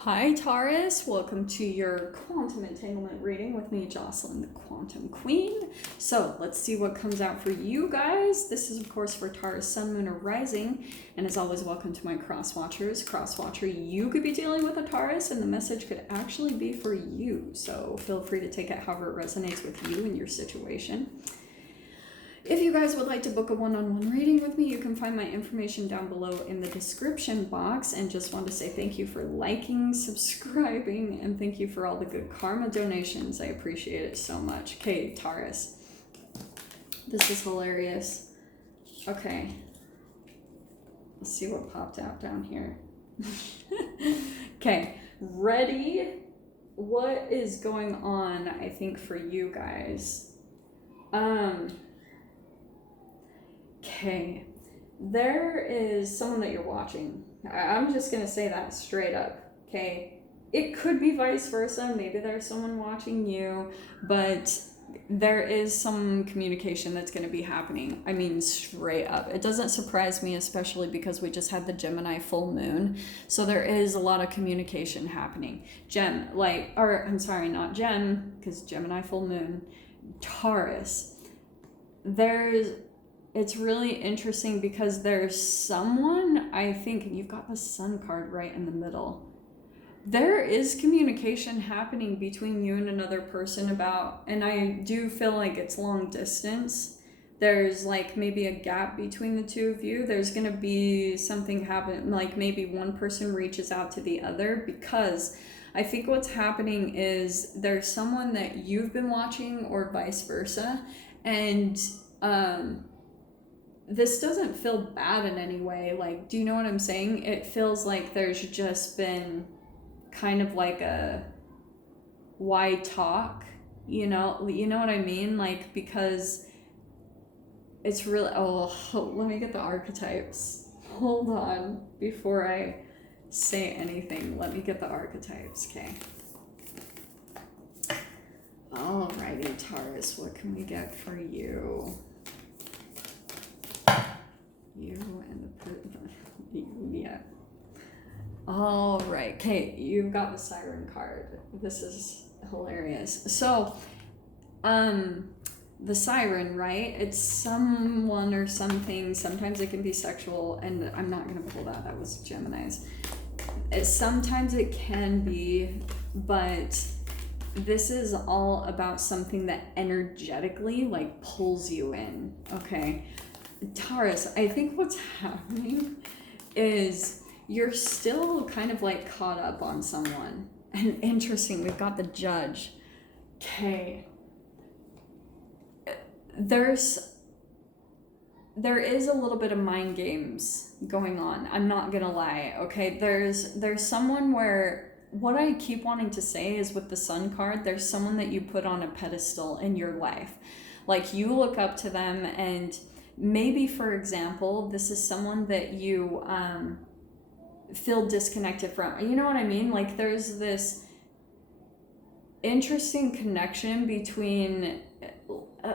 Hi Taurus, welcome to your quantum entanglement reading with me, Jocelyn, the Quantum Queen. So let's see what comes out for you guys. This is of course for Taurus, Sun, Moon, or Rising, and as always, welcome to my cross watchers. Cross watcher, you could be dealing with a Taurus, and the message could actually be for you. So feel free to take it however it resonates with you and your situation. If you guys would like to book a one-on-one reading with me, you can find my information down below in the description box. And just want to say thank you for liking, subscribing, and thank you for all the good karma donations. I appreciate it so much. Okay, Taurus. This is hilarious. Okay. Let's see what popped out down here. Okay, ready? What is going on, I think, for you guys? Okay, there is someone that you're watching. I'm just going to say that straight up, okay? It could be vice versa. Maybe there's someone watching you, but there is some communication that's going to be happening. I mean, straight up. It doesn't surprise me, especially because we just had the Gemini full moon. So there is a lot of communication happening. I'm sorry, not Gem, because Gemini full moon. Taurus. It's really interesting because there's someone, I think, and you've got the Sun card right in the middle. There is communication happening between you and another person and I do feel like it's long distance. There's like maybe a gap between the two of you. There's going to be something happen, like maybe one person reaches out to the other, because I think what's happening is there's someone that you've been watching or vice versa. And, this doesn't feel bad in any way. Like, do you know what I'm saying? It feels like there's just been kind of like a why talk, you know what I mean? Like, because it's really, let me get the archetypes. Hold on, before I say anything, let me get the archetypes, okay? Alrighty, Taurus, what can we get for you? You and yeah. All right. Okay, you've got the Siren card. This is hilarious. So, the Siren, right? It's someone or something. Sometimes it can be sexual, and I'm not gonna pull that. That was Gemini's. Sometimes it can be, but this is all about something that energetically like pulls you in. Okay. Taurus, I think what's happening is you're still kind of like caught up on someone. And interesting, we've got the Judge. Okay. There is a little bit of mind games going on. I'm not gonna lie, okay? There's someone where, what I keep wanting to say is with the Sun card, there's someone that you put on a pedestal in your life. Like, you look up to them, and maybe, for example, this is someone that you feel disconnected from. You know what I mean? Like, there's this interesting connection between,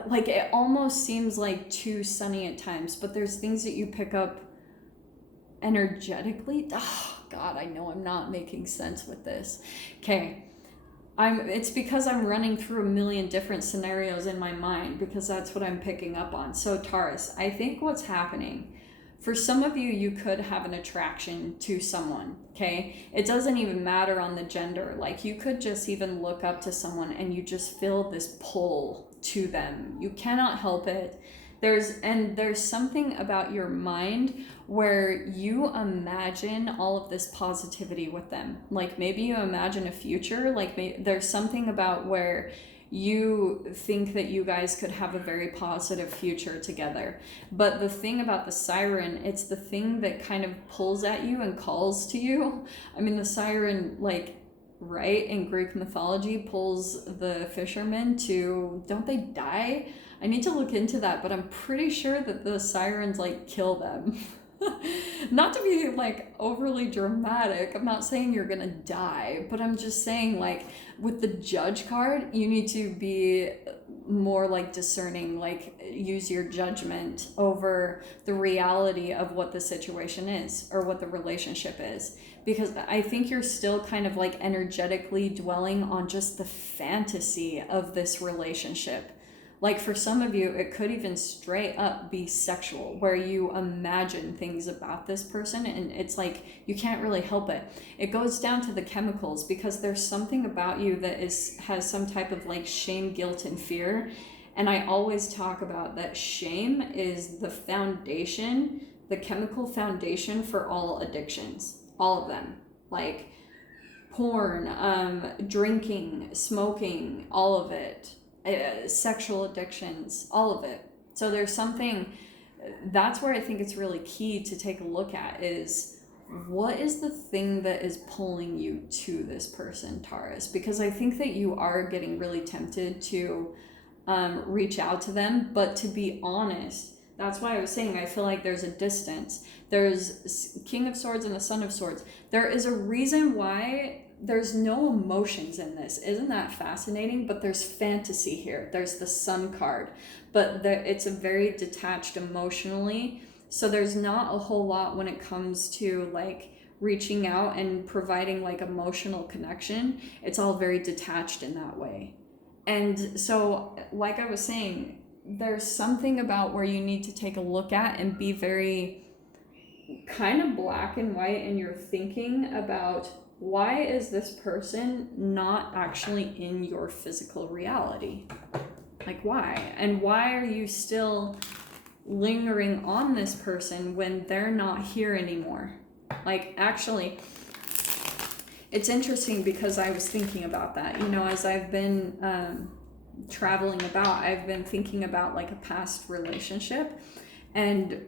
like, it almost seems like too sunny at times, but there's things that you pick up energetically. Oh, God, I know I'm not making sense with this. Okay. It's because I'm running through a million different scenarios in my mind, because that's what I'm picking up on. So Taurus, I think what's happening, for some of you, you could have an attraction to someone, okay? It doesn't even matter on the gender. Like, you could just even look up to someone and you just feel this pull to them. You cannot help it. There's something about your mind where you imagine all of this positivity with them. Like, maybe you imagine a future, like there's something about where you think that you guys could have a very positive future together. But the thing about the Siren, it's the thing that kind of pulls at you and calls to you. I mean, the Siren, like, right, in Greek mythology, pulls the fishermen to, don't they die? I need to look into that, but I'm pretty sure that the Sirens like kill them. Not to be like overly dramatic, I'm not saying you're gonna die, but I'm just saying, like, with the Judge card, you need to be more like discerning, like use your judgment over the reality of what the situation is or what the relationship is. because I think you're still kind of like energetically dwelling on just the fantasy of this relationship. Like for some of you, it could even straight up be sexual, where you imagine things about this person and it's like you can't really help it. It goes down to the chemicals, because there's something about you that has some type of like shame, guilt, and fear. And I always talk about that shame is the foundation, the chemical foundation for all addictions, all of them. Like porn, drinking, smoking, all of it. Sexual addictions, all of it. So there's something, that's where I think it's really key to take a look at, is what is the thing that is pulling you to this person, Taurus? Because I think that you are getting really tempted to reach out to them, but to be honest, that's why I was saying I feel like there's a distance. There's King of Swords and a Son of Swords. There is a reason why there's no emotions in this. Isn't that fascinating? But there's fantasy here. There's the Sun card, but it's a very detached emotionally. So there's not a whole lot when it comes to like reaching out and providing like emotional connection. It's all very detached in that way. And so, like I was saying, there's something about where you need to take a look at and be very kind of black and white in your thinking about, why is this person not actually in your physical reality? Like why? And why are you still lingering on this person when they're not here anymore? Like actually, it's interesting because I was thinking about that, you know, as I've been traveling about, I've been thinking about like a past relationship. And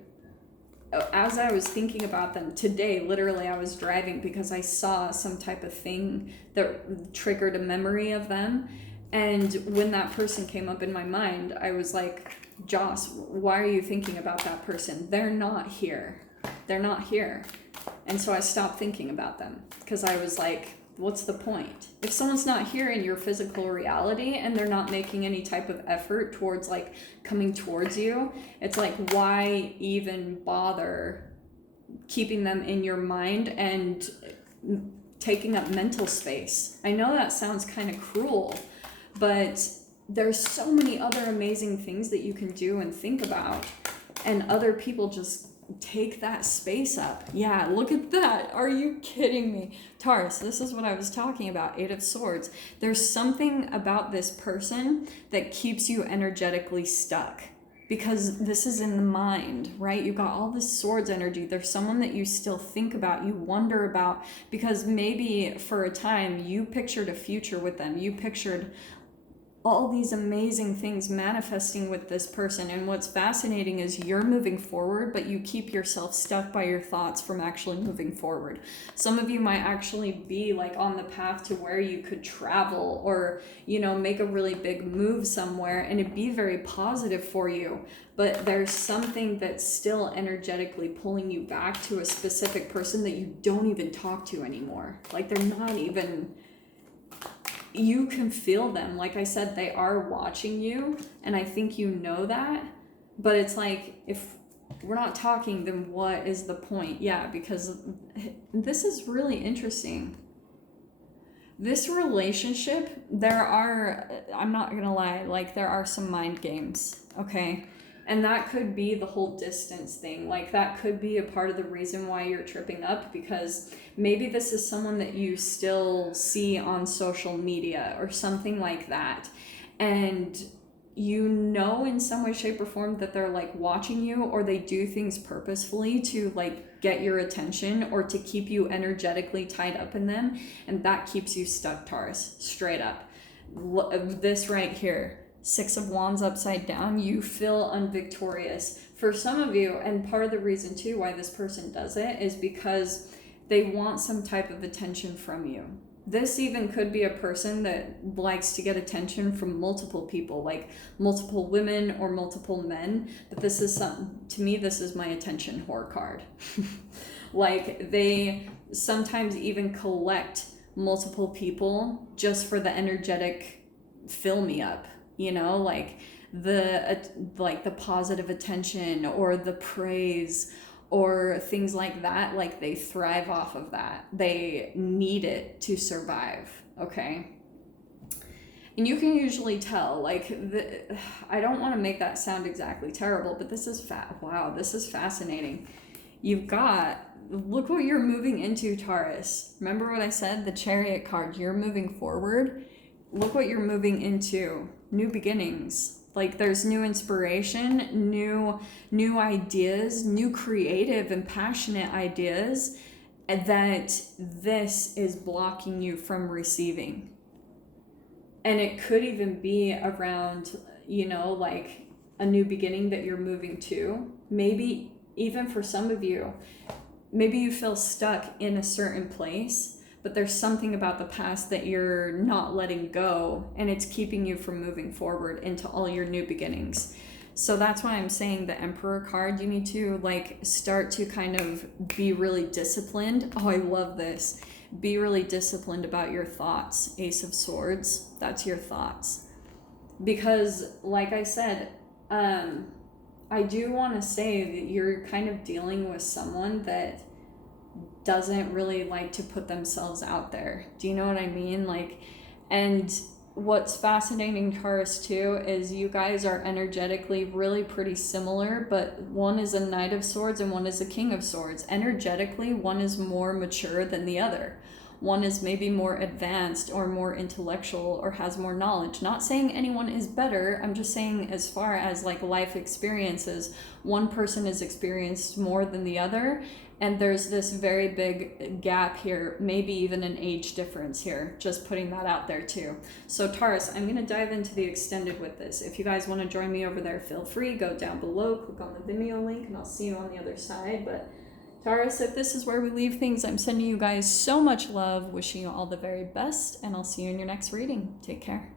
as I was thinking about them today, literally I was driving because I saw some type of thing that triggered a memory of them. And when that person came up in my mind, I was like, Joss, why are you thinking about that person? They're not here. They're not here. And so I stopped thinking about them because I was like, what's the point? If someone's not here in your physical reality and they're not making any type of effort towards like coming towards you, it's like, why even bother keeping them in your mind and taking up mental space? I know that sounds kind of cruel, but there's so many other amazing things that you can do and think about, and other people just take that space up. Yeah, look at that. Are you kidding me? Taurus, this is what I was talking about. 8 of Swords. There's something about this person that keeps you energetically stuck, because this is in the mind, right? You got all this swords energy. There's someone that you still think about, you wonder about, because maybe for a time you pictured a future with them. You pictured all these amazing things manifesting with this person. And what's fascinating is you're moving forward, but you keep yourself stuck by your thoughts from actually moving forward. Some of you might actually be like on the path to where you could travel or, you know, make a really big move somewhere, and it'd be very positive for you. But there's something that's still energetically pulling you back to a specific person that you don't even talk to anymore. Like they're not even... You can feel them. Like I said, they are watching you, and I think you know that. But it's like, if we're not talking, then what is the point? Yeah, because this is really interesting. This relationship, I'm not gonna lie, like there are some mind games, okay? And that could be the whole distance thing. Like that could be a part of the reason why you're tripping up, because maybe this is someone that you still see on social media or something like that. And you know in some way, shape, or form that they're like watching you, or they do things purposefully to like get your attention or to keep you energetically tied up in them. And that keeps you stuck, Taurus, straight up. This right here. 6 of Wands upside down, you feel unvictorious. For some of you, and part of the reason too why this person does it is because they want some type of attention from you. This even could be a person that likes to get attention from multiple people, like multiple women or multiple men. But this is to me, this is my attention whore card. Like they sometimes even collect multiple people just for the energetic fill me up. You know, like the positive attention or the praise or things like that, like they thrive off of that. They need it to survive, okay? And you can usually tell, like, I don't want to make that sound exactly terrible, but this is wow, this is fascinating. You've got, look what you're moving into, Taurus. Remember what I said? The Chariot card, you're moving forward. Look what you're moving into. New beginnings. Like, there's new inspiration, new ideas, new creative and passionate ideas that this is blocking you from receiving. And it could even be around, you know, like a new beginning that you're moving to. Maybe even for some of you, maybe you feel stuck in a certain place, but there's something about the past that you're not letting go, and it's keeping you from moving forward into all your new beginnings. So that's why I'm saying the Emperor card, you need to like start to kind of be really disciplined. Oh, I love this. Be really disciplined about your thoughts. Ace of Swords, that's your thoughts. Because like I said, I do want to say that you're kind of dealing with someone that doesn't really like to put themselves out there. Do you know what I mean? Like, and what's fascinating, Taurus, too, is you guys are energetically really pretty similar, but one is a Knight of Swords and one is a King of Swords. Energetically, one is more mature than the other. One is maybe more advanced or more intellectual or has more knowledge. Not saying anyone is better. I'm just saying as far as like life experiences, one person is experienced more than the other. And there's this very big gap here, maybe even an age difference here, just putting that out there too. So Taurus, I'm going to dive into the extended with this. If you guys want to join me over there, feel free, go down below, click on the Vimeo link, and I'll see you on the other side. But Taurus, if this is where we leave things, I'm sending you guys so much love, wishing you all the very best, and I'll see you in your next reading. Take care.